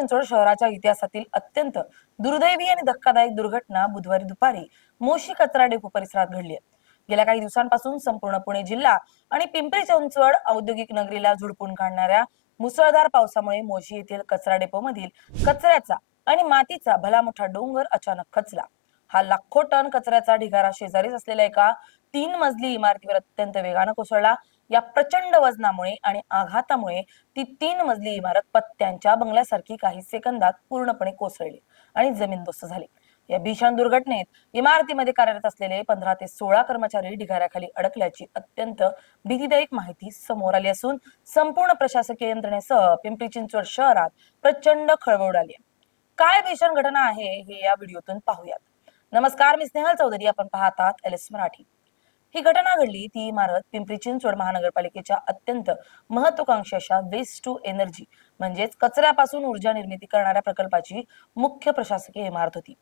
चिंचवड शहराच्या इतिहासातील अत्यंत दुर्दैवी आणि धक्कादायक दुर्घटना बुधवारी दुपारी मोशी कचरा डेपो परिसरात घडली आहे. गेल्या काही दिवसांपासून संपूर्ण पुणे जिल्हा आणि पिंपरी चिंचवड औद्योगिक नगरीला झुडपून काढणाऱ्या मुसळधार पावसामुळे मोशी येथील कचरा डेपो मधील कचऱ्याचा आणि मातीचा भला मोठा डोंगर अचानक खचला. हा लाखो टन कचऱ्याचा ढिगारा शेजारीच असलेल्या एका 3 मजली इमारतीवर अत्यंत वेगानं कोसळला. या प्रचंड वजनामुळे आणि आघातामुळे ती 3 मजली इमारत पत्त्यांच्या बंगल्यासारखी काही सेकंदात पूर्णपणे कोसळली आणि जमीनदोस्त झाली. या भीषण दुर्घटनेत इमारतीमध्ये कार्यरत असलेले 15 ते 16 कर्मचारी ढिगाऱ्याखाली अडकल्याची अत्यंत भीतीदायक माहिती समोर आली असून संपूर्ण प्रशासकीय यंत्रणेसह पिंपरी चिंचवड शहरात प्रचंड खळबळ उडाली आहे. काय भीषण घटना आहे हे या व्हिडिओतून पाहूयात. नमस्कार, मी स्नेहल चौधरी. आपण पाहतात एल एस मराठी. ही घटना घडली ती इमारत पिंपरी चिंचवड महानगरपालिकेच्या अत्यंत महत्वाकांक्षी अशा वेस्ट टू एनर्जी म्हणजेच कचऱ्यापासून ऊर्जा निर्मिती करणाऱ्या प्रकल्पाची मुख्य प्रशासकीय इमारत होती.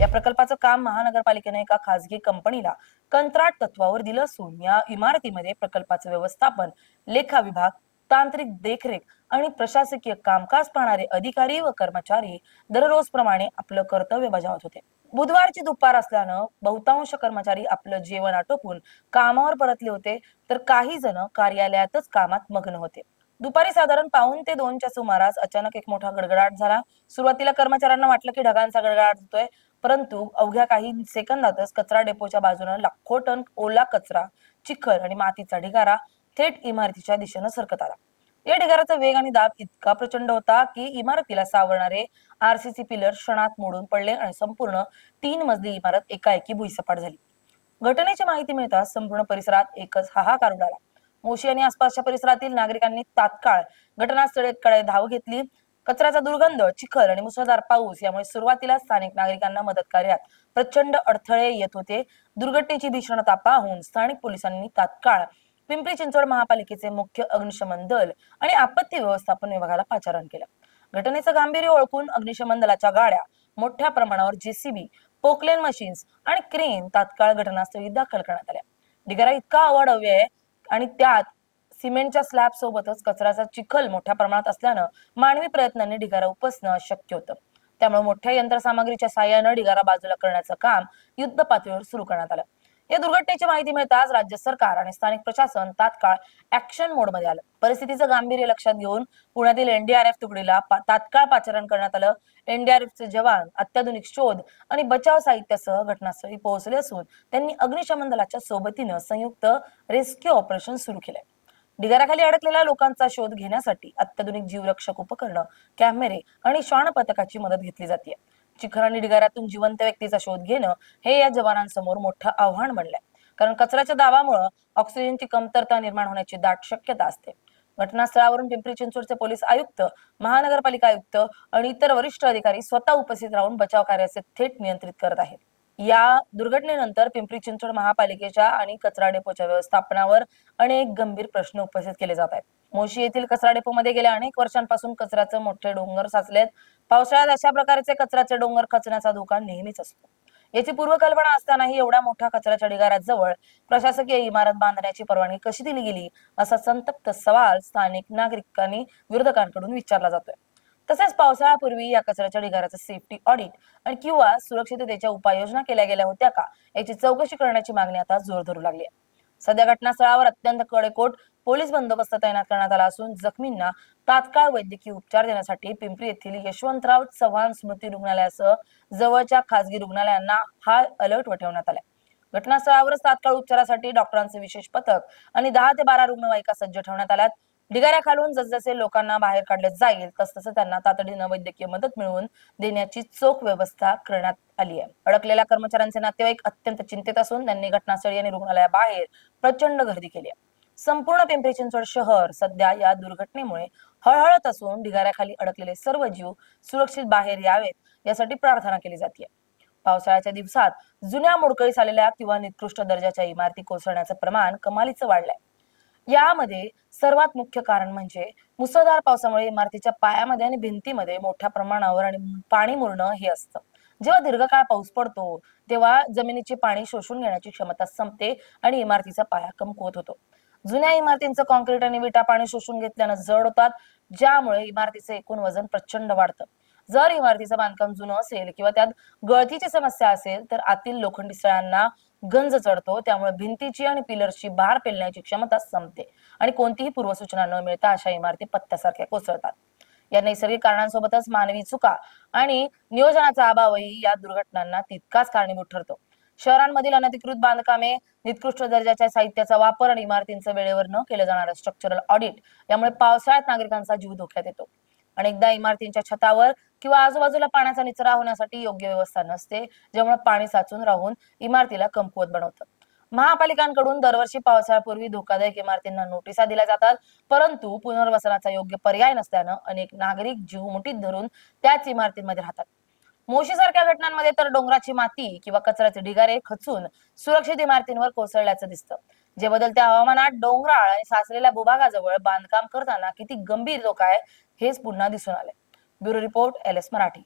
या प्रकल्पाचं काम महानगरपालिकेने एका खासगी कंपनीला कंत्राट तत्वावर दिलं असून या इमारतीमध्ये प्रकल्पाचं व्यवस्थापन, लेखा विभाग, तांत्रिक देखरेख आणि प्रशासकीय कामकाज पाहणारे अधिकारी व कर्मचारी दररोज प्रमाणे आपलं कर्तव्य बजावत होते. बुधवारची दुपार असल्यानं बहुतांश कर्मचारी आपलं जेवण आटोपून कामावर परतले होते, तर काही जण कार्यालयातच कामात मग्न होते. दुपारी साधारण 1:45 च्या सुमारास अचानक एक मोठा गडगडाट झाला. सुरुवातीला कर्मचाऱ्यांना वाटलं की ढगांचा गडगडाट होतोय, परंतु अवघ्या काही सेकंदातच कचरा डेपोच्या बाजूने लाखो टन ओला कचरा, चिखल आणि मातीचा ढिगारा थेट इमारतीच्या दिशेने सरकत आला. या ढिगाराचा वेग आणि दाब इतका प्रचंड होता की इमारतीला सावरणारे आरसीसी पिलर क्षणात मोडून पडले आणि संपूर्ण 3 मजली इमारत एकाएकी भुईसपाट झाली. घटनेची माहिती मिळताच संपूर्ण परिसरात एकच हाहाकार उडाला. मोशी आणि आसपासच्या परिसरातील नागरिकांनी तात्काळ घटनास्थळाकडे धाव घेतली. कचऱ्याचा दुर्गंध, चिखल आणि मुसळधार पाऊस यामुळे सुरुवातीला स्थानिक नागरिकांना मदत कार्यात प्रचंड अडथळे येत होते. दुर्घटनेची भीषणता पाहून स्थानिक पोलिसांनी तात्काळ पिंपरी चिंचवड महापालिकेचे मुख्य अग्निशमन दल आणि आपत्ती व्यवस्थापन विभागाला पाचारण केलं. घटनेचं गांभीर्य ओळखून अग्निशमन दलाच्या गाड्या, मोठ्या प्रमाणावर जेसीबी, पोकलेन मशीन्स आणि क्रेन तात्काळ घटनास्थळी दाखल करण्यात आल्या. ढिगारा इतका अवाढव्य आहे आणि त्यात सिमेंटच्या स्लॅब सोबतच कचऱ्याचा चिखल मोठ्या प्रमाणात असल्यानं मानवी प्रयत्नांनी ढिगारा उपसणं अशक्य होतं. त्यामुळे मोठ्या यंत्रसामग्रीच्या साहाय्यानं ढिगारा बाजूला करण्याचं काम युद्ध पातळीवर सुरू करण्यात आलं. या दुर्घटनेची माहिती मिळताच राज्य सरकार आणि स्थानिक प्रशासन तात्काळ ऍक्शन मोडमध्ये आलं. परिस्थितीचं गांभीर्य लक्षात घेऊन पुण्यातील एनडीआरएफ तुकडीला तात्काळ पाचारण करण्यात आलं. एनडीआरएफचे जवान अत्याधुनिक शोध आणि बचाव साहित्यासह घटनास्थळी पोहोचले असून त्यांनी अग्निशमन दलाच्या सोबतीनं संयुक्त रेस्क्यू ऑपरेशन सुरू केलंय. ढिगाऱ्याखाली अडकलेल्या लोकांचा शोध घेण्यासाठी अत्याधुनिक जीवरक्षक उपकरणं, कॅमेरे आणि श्वान पथकाची मदत घेतली जाते. चिखल आणि ढिगाऱ्यातून जिवंत व्यक्तीचा शोध घेणं हे या जवानांसमोर मोठं आव्हान बनलंय. कारण कचऱ्याच्या दाबामुळे ऑक्सिजनची कमतरता निर्माण होण्याची दाट शक्यता असते. घटनास्थळावरून पिंपरी चिंचवडचे पोलीस आयुक्त, महानगरपालिका आयुक्त आणि इतर वरिष्ठ अधिकारी स्वतः उपस्थित राहून बचाव कार्याचे थेट नियंत्रित करत आहेत. या दुर्घटनेनंतर पिंपरी चिंचवड महापालिकेच्या आणि कचरा डेपोच्या व्यवस्थापनावर अनेक गंभीर प्रश्न उपस्थित केले जात आहेत. मोशी येथील कचरा डेपोमध्ये गेल्या अनेक वर्षांपासून कचऱ्याचे मोठे डोंगर साचलेत. पावसाळ्यात अशा प्रकारचे कचऱ्याचे डोंगर खचण्याचा धोका नेहमीच असतो. याची पूर्वकल्पना असतानाही एवढ्या मोठ्या कचऱ्याच्या ढिगाऱ्याजवळ प्रशासकीय इमारत बांधण्याची परवानगी कशी दिली गेली, असा संतप्त सवाल स्थानिक नागरिकांनी विरोधकांकडून विचारला जातोय. तसेच पावसाळ्यापूर्वी या कचऱ्याच्या ढिगाऱ्याचं सेफ्टी ऑडिट आणि किंवा सुरक्षिततेच्या उपाययोजना केल्या गेल्या होत्या का, याची चौकशी करण्याची मागणी आता जोर धरू लागली आहे. सध्या घटनास्थळावर अत्यंत कडेकोट पोलीस बंदोबस्त तैनात करण्यात आला असून जखमींना तात्काळ वैद्यकीय उपचार देण्यासाठी पिंपरी येथील यशवंतराव चव्हाण स्मृती रुग्णालयासह जवळच्या खासगी रुग्णालयांना हाय अलर्ट ठेवण्यात आलाय. घटनास्थळावरच तात्काळ उपचारासाठी डॉक्टरांचे विशेष पथक आणि 10 ते 12 रुग्णवाहिका सज्ज ठेवण्यात आल्यात. ढिगाऱ्याखालून जसजसे लोकांना बाहेर काढले जाईल तसतसं त्यांना तातडीनं वैद्यकीय मदत मिळवून देण्याची चोख व्यवस्था करण्यात आली आहे. अडकलेल्या कर्मचाऱ्यांचे नातेवाईक अत्यंत चिंतेत असून त्यांनी घटनास्थळी आणि रुग्णालयाबाहेर प्रचंड गर्दी केली आहे. संपूर्ण पिंपरी चिंचवड शहर सध्या या दुर्घटनेमुळे हळहळत असून ढिगाऱ्याखाली अडकलेले सर्व जीव सुरक्षित बाहेर यावेत यासाठी प्रार्थना केली जाते. पावसाळ्याच्या दिवसात जुन्या मोडकळीस आलेल्या किंवा निकृष्ट दर्जाच्या इमारती कोसळण्याचं प्रमाण कमालीचं वाढलंय. यामध्ये सर्वात मुख्य कारण म्हणजे मुसळधार पावसामुळे इमारतीच्या पायामध्ये आणि भिंतीमध्ये मोठ्या प्रमाणावर आणि पाणी मुरणं हे असतं. जेव्हा दीर्घकाळ पाऊस पडतो तेव्हा जमिनीची पाणी शोषून घेण्याची क्षमता संपते आणि इमारतीचा पाया कमकुवत होतो. जुन्या इमारतींचं कॉन्क्रीट आणि विटा पाणी शोषून घेतल्यानं जड होतात, ज्यामुळे इमारतीचं एकूण वजन प्रचंड वाढतं. जर इमारतीचं बांधकाम जुनं असेल किंवा त्यात गळतीची समस्या असेल तर आतील लोखंडी सळ्यांना गंज चढतो, त्यामुळे भिंतीची आणि पिलरची भार पेलण्याची क्षमता संपते आणि कोणतीही पूर्वसूचना न मिळता अशा इमारती पत्त्यासारख्या कोसळतात. या नैसर्गिक कारणांसोबतच मानवी चुका आणि नियोजनाचा अभावही या दुर्घटनांना तितकाच कारणीभूत ठरतो. शहरांमधील अनधिकृत बांधकामे, निकृष्ट दर्जाच्या साहित्याचा वापर आणि इमारतींचं वेळेवर न केलं जाणारं स्ट्रक्चरल ऑडिट यामुळे पावसाळ्यात नागरिकांचा जीव धोक्यात येतो. अनेकदा इमारतींच्या छतावर किंवा आजूबाजूला पाण्याचा निचरा होण्यासाठी योग्य व्यवस्था नसते, ज्यामुळे पाणी साचून राहून इमारतीला कमकुवत बनवतं. महापालिकांकडून दरवर्षी पावसाळ्यापूर्वी धोकादायक इमारतींना नोटिसा दिल्या जातात, परंतु पुनर्वसनाचा योग्य पर्याय नसल्यानं अनेक नागरिक जीव मुठीत धरून त्याच इमारतींमध्ये राहतात. मोशी सारख्या घटनांमध्ये तर डोंगराची माती किंवा कचऱ्याचे ढिगारे खचून सुरक्षित इमारतींवर कोसळल्याचं दिसतं. जे बदलत्या हवामानात डोंगराळ आणि साचलेल्या भूभागाजवळ बांधकाम करताना किती गंभीर धोका आहे हेच पुन्हा दिसून आले. Bureau report, LS Marathi.